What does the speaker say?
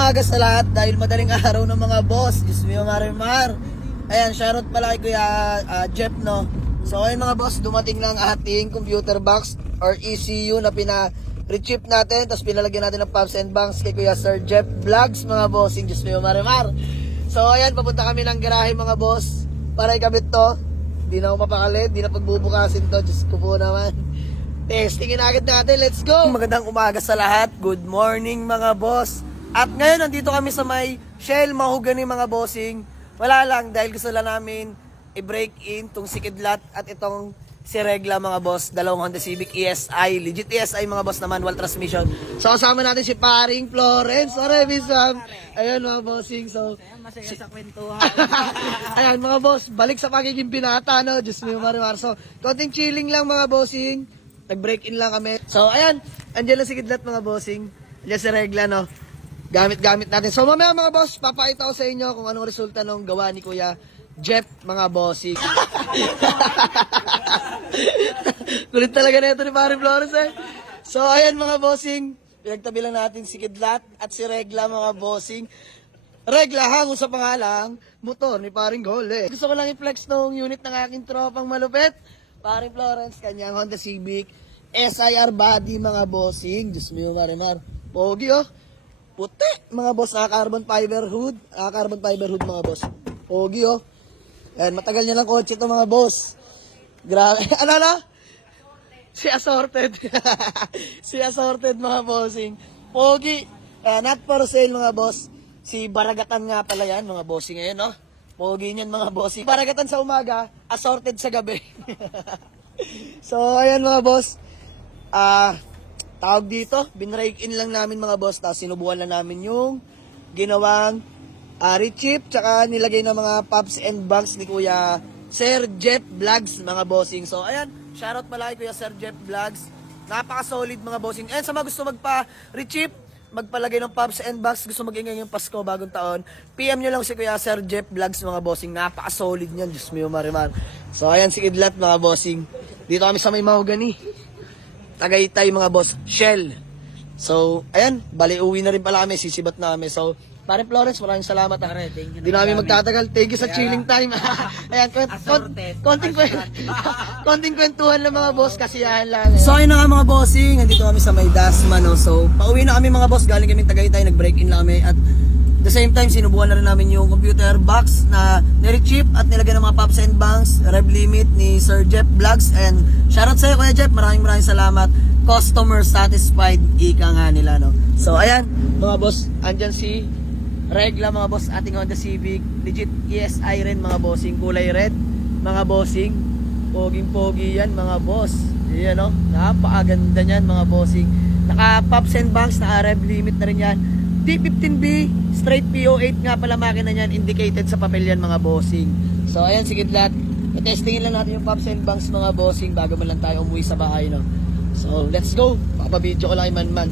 umaga sa lahat dahil madaling araw ng mga boss. Diyos mo yung Marimar. Ayan, shoutout pala kay Kuya Jeff, no? So ayun mga boss, dumating lang ating computer box or ECU na pina-rechip natin. Tapos pinalagyan natin ng pops and banks kay Kuya Sir Jeff Vlogs, mga bossing. Diyos mo yung Marimar. So ayan, papunta kami ng garahe mga boss para ikabit to. Hindi na ako mapakali, hindi na pagbubukasin to. Diyos ko po naman. Testingin agad natin, let's go! Magandang umaga sa lahat. Good morning mga boss. At ngayon, nandito kami sa may Shell Mahogany mga bossing. Wala lang, dahil gusto lang namin i-break in tong si Kidlat at itong si Regla mga boss. Dalawang Honda Civic ESI. Legit ESI mga boss na manual transmission. So kasama natin si Paring Florence. Sorry, Bisam. Ayun mga bossing. So, masaya sa kwentuhan. ayan mga boss, balik sa pagiging binata, no? Diyos mo yung Marimar. So, konting chilling lang mga bossing. Nag-break in lang kami. So, ayan. Andiyan lang si Kidlat mga bossing. Andiyan si Regla, no? Gamit-gamit natin. So, mamaya mga boss, papakita ko sa inyo kung anong resulta ng gawa ni Kuya Jeff, mga bossing. Kulit talaga na ito ni Paring Flores, eh. So, ayan mga bossing. Pinagtabi lang natin si Kidlat at si Regla, mga bossing. Regla, hango sa pangalang motor ni Paring Gole. Gusto ko lang i-flex nung unit ng aking tropang malupit. Paring Florence, kanyang Honda Civic SIR body, mga bossing. Diyos mo yung Marimar. Pogi, oh. Puti, mga boss. Naka-carbon fiber hood. Naka-carbon fiber hood, mga boss. Pogi, oh. Ayan, matagal niya lang kotse ito, mga boss. Grabe. Ano na? Si Assorted. Si Assorted, mga bossing. Pogi. Not for sale, mga boss. Si Baragatan nga pala yan, mga bossing ngayon, no? Pogi niyan, mga bossing. Baragatan sa umaga, Assorted sa gabi. So, ayan, mga boss. Tawag dito, binrake in lang namin, mga boss. Tapos sinubukan lang namin yung ginawang rechip, tsaka nilagay ng mga pops and banks ni Kuya Sir Jeff Vlogs, mga bossing. So, ayan, shoutout pala kay Kuya Sir Jeff Vlogs. Napaka-solid, mga bossing. Ayan, sa mga gusto magpa-rechip, magpalagay ng pops and banks, gusto mag-ingay yung Pasko, bagong taon, PM nyo lang si Kuya Sir Jeff Vlogs, mga bossing. Napaka-solid niyan, Diyos mo yung Marimar. So, ayan, si Kidlat, mga bossing. Dito kami sa may Mahogany. Tagaytay, mga boss, Shell. So, ayan, bali uwi na rin pala kami, sisibat na kami. So, Paring Florence, maraming salamat. Hindi namin magtatagal. Thank you sa chilling time. Ayan, konting kwentuhan lang, mga boss, kasiyahan lang. So, ayun na nga, mga bossing, nandito kami sa may Dasma, no? So, pauwi na kami, mga boss, galing kami Tagaytay, nag-break in lang kami. At the same time, sinubukan na rin namin yung computer box na nire-chip at nilagyan ng mga pops and banks, rev limit ni Sir Jeff Vlogs. And shoutout sa'yo, Kuya Jeff, maraming salamat. Customer satisfied, ika nga nila, no? So, ayan, mga boss, andyan si Regla, mga boss, ating Honda Civic. Legit ESI rin, mga bossing. Kulay red, mga bossing. Poging-pogi yan, mga boss. Yan, no? Napakaganda niyan, mga bossing. Naka pops and banks, naka rev limit na rin yan. D15B, straight PO8 nga pala makina niyan, indicated sa papel yan, mga bossing. So ayan, sige lahat. Testingin lang natin yung pops and banks, mga bossing, bago man lang tayo umuwi sa bahay, no? So let's go. Papabidyo ko lang kay Man.